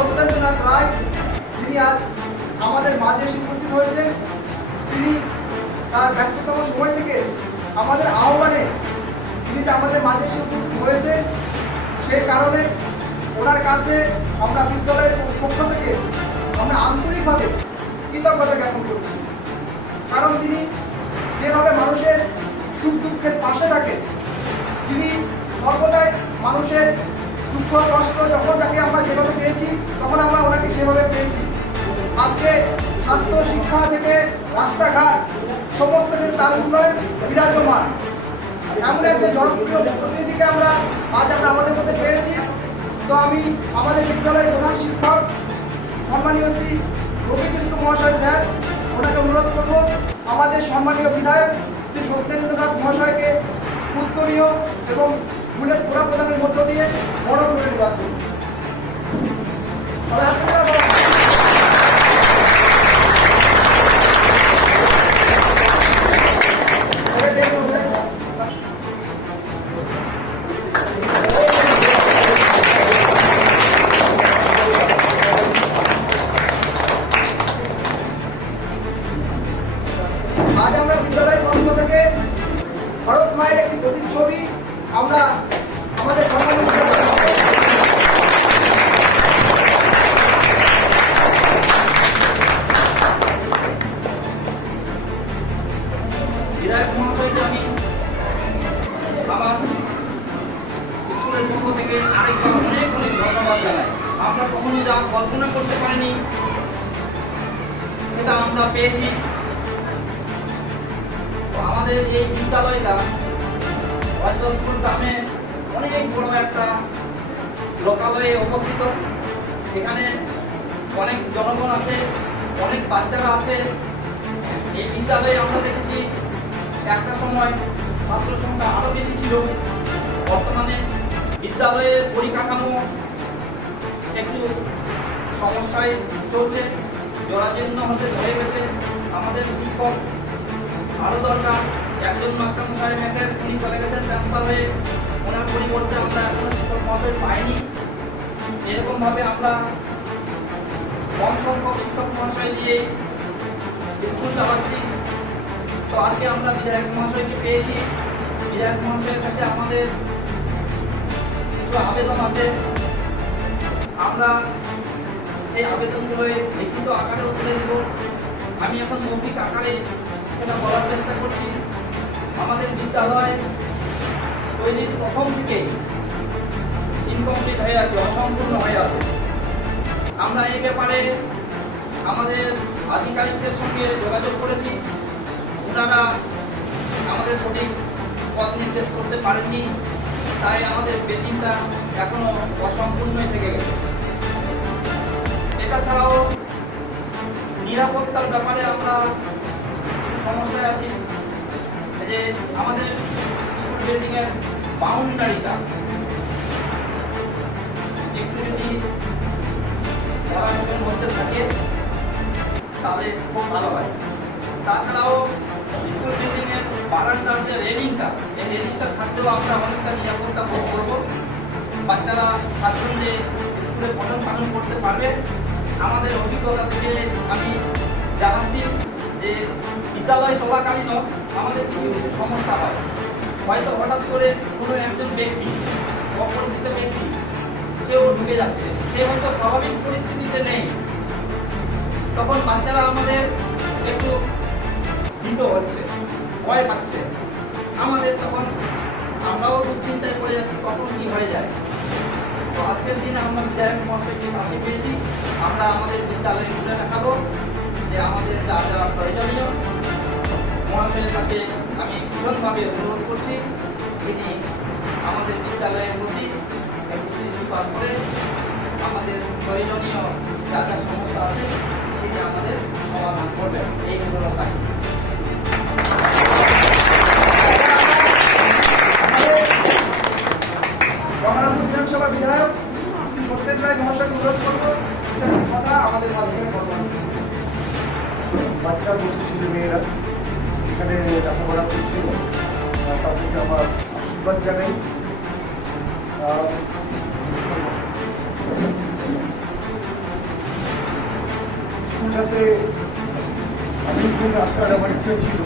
সত্যেন্দ্রনাথ রায় তিনি আজ আমাদের মাঝে এসে উপস্থিত হয়েছেন। তিনি তার ব্যস্ততম সময় থেকে আমাদের আহ্বানে তিনি যে আমাদের মাঝে এসে উপস্থিত হয়েছে, সেই কারণে ওনার কাছে আমরা বিদ্যালয়ের পক্ষ থেকে আমরা আন্তরিকভাবে কৃতজ্ঞতা জ্ঞাপন করছি। কারণ তিনি যেভাবে মানুষের সুখ দুঃখের পাশে থাকে, তিনি সর্বদাই মানুষের দুঃখ কষ্ট যখন যাকে আমরা যেভাবে চেয়েছি তখন আমরা ওনাকে সেভাবে পেয়েছি। আজকে স্বাস্থ্য শিক্ষা থেকে রাস্তাঘাট সমস্ত ক্ষেত্রে তার উন্নয়ন বিরাজমান। এমন একটা জনপ্রিয় প্রতিনিধিকে আমরা আমাদের মধ্যে পেয়েছি। তো আমি আমাদের বিদ্যালয়ের প্রধান শিক্ষক সম্মানীয় শ্রী রবিকৃষ্ণ মহাশয় স্যার, ওনাকে অনুরোধ করব আমাদের সম্মানীয় বিধায়ক শ্রী সত্যেন্দ্রনাথ মহাশয়কে উত্তরীয় এবং ফুলের তোড়া প্রদানের মধ্য দিয়ে বরণ করে নেওয়ার জন্য। আজ আমরা বিদ্যালয়ের পক্ষ থেকে ভারত মায়ের একটি প্রতিচ্ছবি আমরা আমাদের বিধায়ক মহাশয়কে আমি আমার স্কুলের পক্ষ থেকে আরেকবার অনেক অনেক ধন্যবাদ জানাই। আমরা কখনো যা কল্পনা করতে পারিনি সেটা আমরা পেয়েছি। আমাদের এই বিদ্যালয়টা রাজবলপুর গ্রামে অনেক বড় একটা লোকালয়ে অবস্থিত। এখানে অনেক জনগণ আছে, অনেক বাচ্চারা আছে। এই বিদ্যালয়ে আমরা দেখেছি একটা সময় ছাত্র সংখ্যা আরও বেশি ছিল। বর্তমানে বিদ্যালয়ের পরিকাঠামো একটু সমস্যায় চলছে, জরাজীর্ণ হয়ে গেছে। আমাদের শিক্ষক আরও দরকার। একজন মাস্টারমশাই ম্যাথের উনি চলে গেছেন ট্রান্সফার হয়ে, ওনার পরিবর্তে আমরা এখনো শিক্ষক মহাশয় পাইনি। এরকমভাবে আমরা কম সংখ্যক শিক্ষক মহাশয় দিয়ে স্কুল চালাচ্ছি। তো আজকে আমরা বিধায়ক মহাশয়কে পেয়েছি। বিধায়ক মহাশয়ের কাছে আমাদের কিছু আবেদন আছে। আমরা সেই আবেদনগুলোই লিখিত আকারেও তুলে দেব। আমি এখন মৌখিক আকারে সেটা বলার চেষ্টা করছি। আমাদের বিদ্যালয় তৈরির প্রথম থেকেই ইনকমপ্লিট হয়ে আছে, অসম্পূর্ণ হয়ে আছে। আমরা এই ব্যাপারে আমাদের আধিকারিকদের সঙ্গে যোগাযোগ করেছি। ওনারা আমাদের সঠিক পথ নির্দেশ করতে পারেননি, তাই আমাদের বেদিনটা এখনো অসম্পূর্ণই থেকে গেছে। এটা ছাড়াও নিরাপত্তার ব্যাপারে আমরা সমস্যায় আছি। যে আমাদের স্কুল বিল্ডিং এর বাউন্ডারিটা একটু যদি ধরার মধ্যে থাকে তাহলে খুব ভালো হয়। তাছাড়াও স্কুল বিল্ডিং এর বারান্দার যে রেলিংটা, এই রেলিংটা থাকলেও আমরা অনেকটা নিরাপত্তা বোধ করবো। বাচ্চারা স্বাচ্ছন্দ্যে স্কুলে পঠন পাঠন করতে পারবে। আমাদের অভিজ্ঞতা থেকে আমি জানাচ্ছি যে বিদ্যালয় চলাকালীনও আমাদের কিছু কিছু সমস্যা হয়। হয়তো হঠাৎ করে কোনো একজন ব্যক্তি, অপরিচিত ব্যক্তি, সেও ঢুকে যাচ্ছে, সে হয়তো স্বাভাবিক পরিস্থিতিতে নেই। তখন বাচ্চারা আমাদের একটু ভীত হচ্ছে, ভয় পাচ্ছে। আমাদের তখন আমরাও দুশ্চিন্তায় পড়ে যাচ্ছি কখন কি হয়ে যায়। তো আজকের দিনে আমরা বিধায়ক মহাশয়কে কাছে পেয়েছি। আমরা আমাদের বিদ্যালয়ে ঘুরে দেখাবো যে আমাদের যা যা প্রয়োজনীয়। মহাশয়ের কাছে আমি ভীষণভাবে অনুরোধ করছি তিনি আমাদের বিদ্যালয়ের প্রতি দৃষ্টিপাত করে আমাদের প্রয়োজনীয় যা যা সমস্যা আছে তিনি আমাদের সমাধান করবেন। এই অনুরোধ আছে। গঙ্গারামপুর বিধানসভা বিধায়ক শ্রী সত্যেন্দ্র রায় মহাশয়কে অনুরোধ করবো কথা আমাদের মাঝখানে বলবেন। বাচ্চার মতো ছেলে মেয়েরা এখানে লেখাপড়া করছিল, তাদেরকে আমার আশীর্বাদ জানাই। সাথে আমি কিন্তু আসার আমার ইচ্ছা ছিল,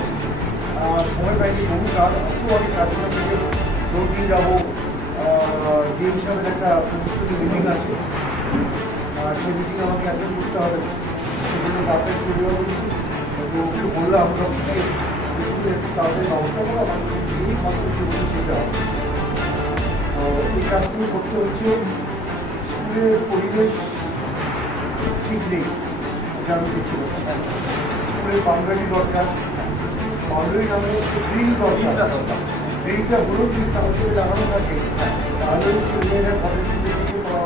সময় পাইনি, বহু কাজ, আজকেও অনেক কাজগুলো থেকে দৌড় দিয়ে যাবো। ডিএম সাহেবের একটা প্রতিশ্রুতি মিটিং আছে, সেই মিটিং আমাকে অ্যাটেন্ড করতে হবে, সেই জন্য তাড়াতাড়ি চলে যাবো। তো ওকে বললাম ডক্টরকে একটু তাড়াতাড়ি ব্যবস্থা করো, আমাকে এই হসপিটালে যেতে হবে। তো এই কাজগুলো করতে হচ্ছে। স্কুলের পরিবেশ ঠিক নেই, যা আমি দেখতে পাচ্ছি। স্কুলের বাউন্ডারি দরকার, বাউন্ডারি নামে গ্রিল দরকার। গ্রিলটা হলেও যদি তার অঞ্চলে লাগানো থাকে, তাহলে ছেলেমেয়েরা পরের থেকে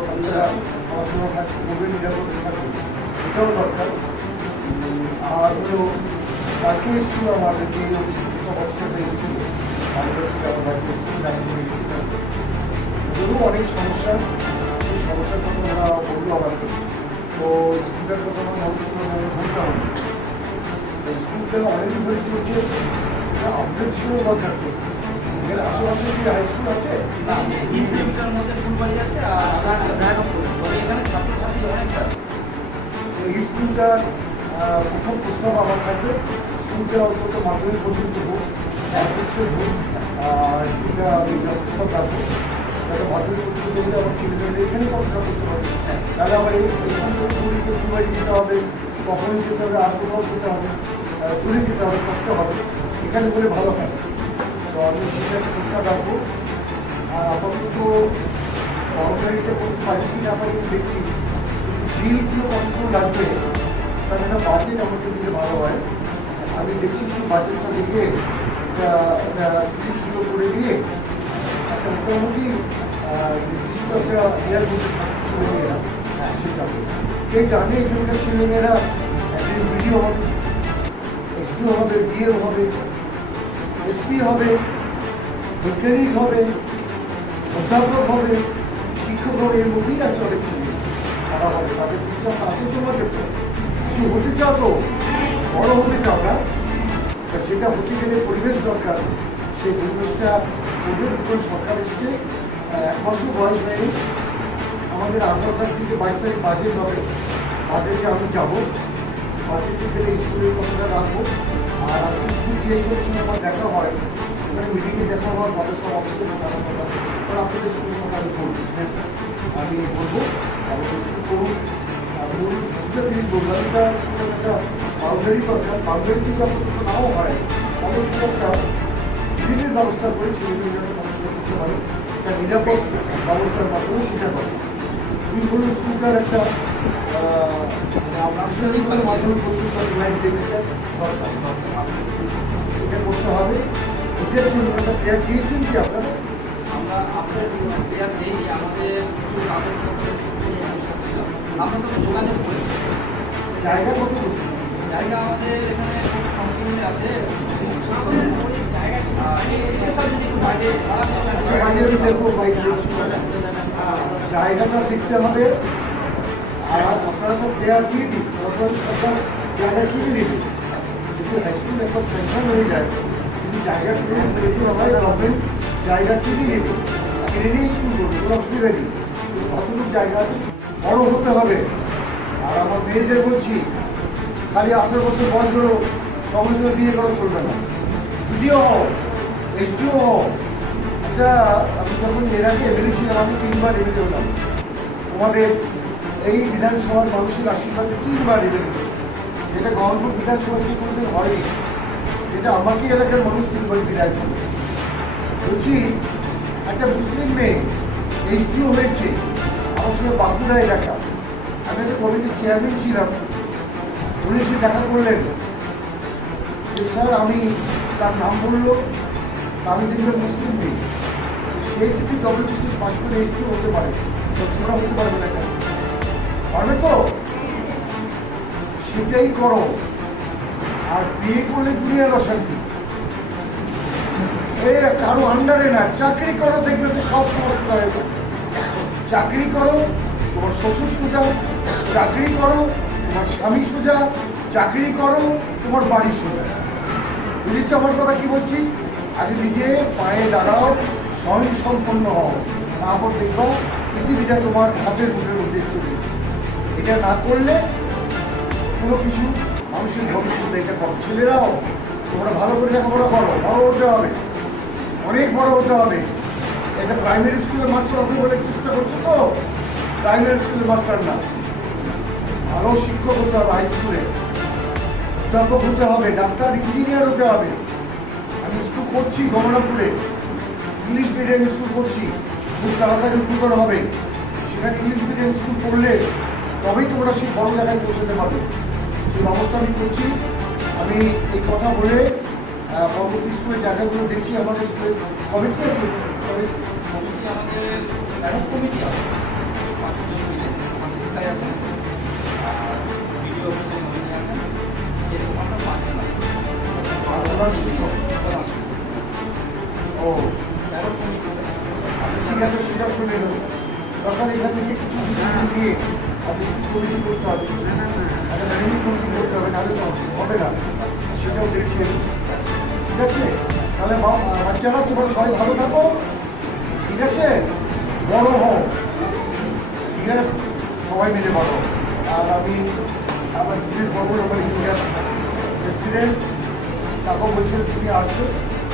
বাচ্চারা পড়াশোনা থাকবে, করবে, নিরাপদে থাকবে, এটাও দরকার। আর হলো কালকে এসেছিল আমাদের যে অফিস থেকে সব অফিসাররা এসেছিল, আমাদের থেকে আমার বাড়িতে এসেছিল, দেখা করে গেছিলাম। ওদেরও অনেক সমস্যা, সেই সমস্যার কথা ওরা বললো আমাকে। তো স্কুলটার কথা আমার মনে ছিল, আমি বলতে হবে স্কুলটা অনেকদিন ধরে চলছে, এটা আপডেট ছিল দরকার। তো এর আশেপাশে কি হাই স্কুল আছে? না, 3 কিলোমিটার মধ্যে ফুলবাড়ি আছে আর এখানে ছাত্রছাত্রী অনেক স্যার। এই স্কুলটার প্রথম প্রস্তাব আমার থাকবে, স্কুলটা অন্তত মাধ্যমিক পর্যন্ত হোক, অফিসের হোক, স্কুলটা আমি যা প্রস্তাব রাখবো তাহলে মাধ্যমিক পর্যন্ত হলে আমার ছেলেমেয়েরা এখানে পড়াশোনা করতে পারবে। তাহলে আমার এখান থেকে পুরীকে ফুলবাড়ি যেতে হবে, কখনই যেতে হবে, আর কোথাও যেতে হবে, দূরে যেতে হবে, কষ্ট হবে, এখানে বলে ভালো হয়। তো আমি সেটা একটা প্রস্তাব রাখবো। আর আপাতত বাউন্ডারিটা করতে পারি কি না পারি দেখছি, গ্রিলগুলো কতগুলো লাগবে তার একটা বাজেট আমাকে দিলে ভালো হয়। আমি দেখছি সেই বাজেটটা দেখে গ্রিলগুলো করে দিয়ে একটা মোটামুটি নির্দিষ্ট একটা এরিয়ার মধ্যে থাকতে ছেলেমেয়েরা, সেটা কে জানে এখানকার ছেলেমেয়েরা একদিন বিডিও হবে, এসডিও হবে, ডিএও হবে, এসপি হবে, বৈজ্ঞানিক হবে, অধ্যাপক হবে, শিক্ষক হবে, এর মধ্যেই আছে অনেক ছেলে। তারা হবে, তাদের ইচ্ছা আছে তোমাদের, তো কিছু হতে চাও, তো বড় হতে চাও না, সেটা হতে গেলে পরিবেশ দরকার। সেই পরিবেশটা করবে। নতুন সরকার এসছে, 1 বছর বয়স হয়নি, আমাদের 18 তারিখ থেকে 22 তারিখ বাজেট হবে। বাজেটে আমি যাব, বাজেটে গেলে স্কুলের কথাটা রাখবো। আর আজকে যদি জিএসের সঙ্গে আমার দেখা হয়, সেখানে মিটিংয়ে দেখা হওয়ার কথা, সব অফিসের কথা কথা, তাহলে আপনাদের স্কুলের কথা আমি বলবো। হ্যাঁ স্যার, আমি বলবো আমাদের স্কুল করুন। মূল দুটা জিনিস বললাম, এটা স্কুলের একটা বাউন্ডারি দরকার। বাউন্ডারি যদি আপনার নাও হয়, অনেক একটা গ্রিলের ব্যবস্থা করে ছেলেমেয়ে যাতে পড়াশোনা করতে পারে, একটা নিরাপদ ব্যবস্থার মাধ্যমে সেটা দরকার। দুই হলো স্কুলটার একটা ন্যাশনালি কোনো মাধ্যমিক পর্যন্ত লাইন টেবিলটা দরকার, এটা করতে হবে। এটার জন্য একটা প্লেয়ার দিয়েছেন কি আপনারা? আমরা আপনার প্লেয়ার দিই, আমাদের কিছু কাগজ সমস্যা ছিল, আমরা তো যোগাযোগ করেছি। জায়গা কত? জায়গা আমাদের এখানে খুব সম্পূর্ণ আছে। জায়গাটা দেখতে হবে। আর আপনারা তো প্লেয়ার দিয়ে দিন, সরকার জায়গা কিনে নেবে। যদি হাই স্কুল এখন স্যাংশন হয়ে যায়, যদি জায়গা কিনে হয়, গভর্নমেন্ট জায়গা কিনে নেবে, কিনে নিয়ে স্কুল করবে, কোনো অসুবিধা নেই। কতটুকু জায়গা আছে বড় হতে হবে। আর আমার মেয়েদের বলছি, খালি 18 বছর বয়স হলো সঙ্গে সঙ্গে বিয়ে করা চলবে না। ভিডিও হও, এসডিও হও। একটা আমি যখন এর আগে এমএলএ ছিলাম, আমি 3 বার এমএলএ হলাম। তোমাদের এই বিধানসভার মানুষের আশীর্বাদে 3 বার এমএলএ হয়েছে, যেটা গভর্নমেন্ট বিধানসভাতে কোনোদিন হয়নি, যেটা আমাকে এলাকার মানুষ 3 বার বিদায় করেছে। বলছি, একটা মুসলিম মেয়ে এসডিও হয়েছে, আমার সঙ্গে বাঁকুড়া এলাকা। আমি একটা কমিটির চেয়ারম্যান ছিলাম, উনি এসে দেখা করলেন যে স্যার, আমি তার নাম বললো, আমি দেখলাম মুসলিম মেয়ে, সে যদি ডব্লিউবিসিএস পাস করে এসডিও হতে পারে, তো তোমরা হতে পারবে না কেন? পারবে তো, সেটাই করো। আর বিয়ে করলে দুনিয়ার অশান্তি, কারো আন্ডারে না, চাকরি করো, দেখবে তো সব তোমার সোজা হয়ে যাবে। চাকরি করো, তোমার শ্বশুর সোজা, চাকরি করো, তোমার স্বামী সোজা, চাকরি করো, তোমার বাড়ি সোজা। বুঝেছো আমার কথা কি বলছি? আগে নিজে পায়ে দাঁড়াও, স্বয়ং সম্পন্ন হও, তারপর দেখবো পৃথিবীটা তোমার হাতের মুঠের মধ্যে চলে এসেছে। এটা না করলে কোনো কিছু মানুষের ভবিষ্যৎ এটা করো। ছেলেরাও তোমরা ভালো করে লেখাপড়া করো, বড় হতে হবে, অনেক বড় হতে হবে। এটা প্রাইমারি স্কুলের মাস্টার আপনি বলে চেষ্টা করছো তো, প্রাইমারি স্কুলের মাস্টার না, ভালো শিক্ষক হতে হবে, হাই স্কুলে অধ্যাপক হতে হবে, ডাক্তার ইঞ্জিনিয়ার হতে হবে। আমি স্কুল করছি গঙ্গারামপুরে, ইংলিশ মিডিয়াম স্কুল করছি, খুব তাড়াতাড়ি উদ্বোধন হবে। সেখানে ইংলিশ মিডিয়াম স্কুল পড়লে তবেই তোমরা সেই বড় জায়গায় পৌঁছাতে পারবে, সেই ব্যবস্থা আমি করছি। আমি এই কথা বলে পরবর্তী স্কুলের জায়গাগুলো দেখছি। আমাদের স্কুলের কমিটি আছে, কমিটি আমাদের অ্যাডহক কমিটি আছে, 5 জন মিলে আমাদের এসআই আছেন আর ভিডিও অফিসের কমিটি আছেন, এরকম আমরা 5 জন আছি। আর প্রধান শিক্ষক। ও অ্যাডহক কমিটি স্যার। আচ্ছা ঠিক আছে, সেটা শুনে নেব। দরকার এখান থেকে কিছু বিধান নিয়ে আমাদের স্কুল কমিটি করতে হবে, একটা ম্যানেজিং কমিটি করতে হবে, নাহলে তো হবে না। সেটাও দেখছি আমি। ঠিক আছে, তাহলে বাচ্চারা তোমরা সবাই ভালো থাকো, ঠিক আছে, বড় হও, ঠিক আছে, সবাই মিলে বড় হও। আর আমি আমার বিশেষ বড় আমার ইতিহাস প্রেসিডেন্ট তাকে বলছে তুমি আসবে,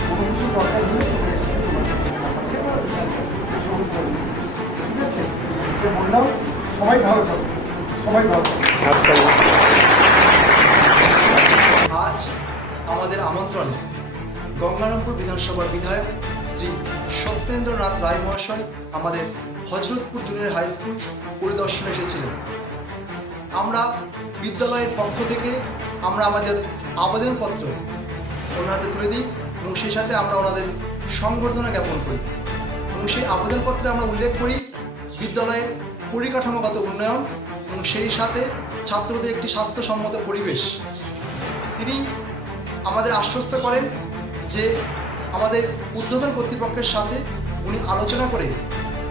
কোনো কিছু দরকার হলে তুমি এসে ঠিক আছে, যে বললাম সবাই ভালো থাকো, সবাই ভালো থাকো। আজ আমাদের আমন্ত্রণে গঙ্গারামপুর বিধানসভার বিধায়ক শ্রী সত্যেন্দ্রনাথ রায় মহাশয় আমাদের হজরতপুর জুনিয়র হাই স্কুল পরিদর্শনে এসেছিলেন। আমরা বিদ্যালয়ের পক্ষ থেকে আমরা আমাদের আবেদনপত্র ওনার হাতে তুলে দিই এবং সেই সাথে আমরা ওনাদের সংবর্ধনা জ্ঞাপন করি এবং সেই আবেদনপত্রে আমরা উল্লেখ করি বিদ্যালয়ের পরিকাঠামোগত উন্নয়ন এবং সেই সাথে ছাত্রদের একটি স্বাস্থ্যসম্মত পরিবেশ। তিনি আমাদের আশ্বস্ত করেন যে আমাদের ঊর্ধ্বতন কর্তৃপক্ষের সাথে উনি আলোচনা করে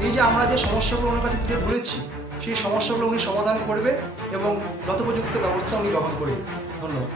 এই যে আমরা যে সমস্যাগুলো ওনার কাছে তুলে ধরেছি সেই সমস্যাগুলো উনি সমাধান করবে এবং যথোপযুক্ত ব্যবস্থা উনি গ্রহণ করবেন। ধন্যবাদ।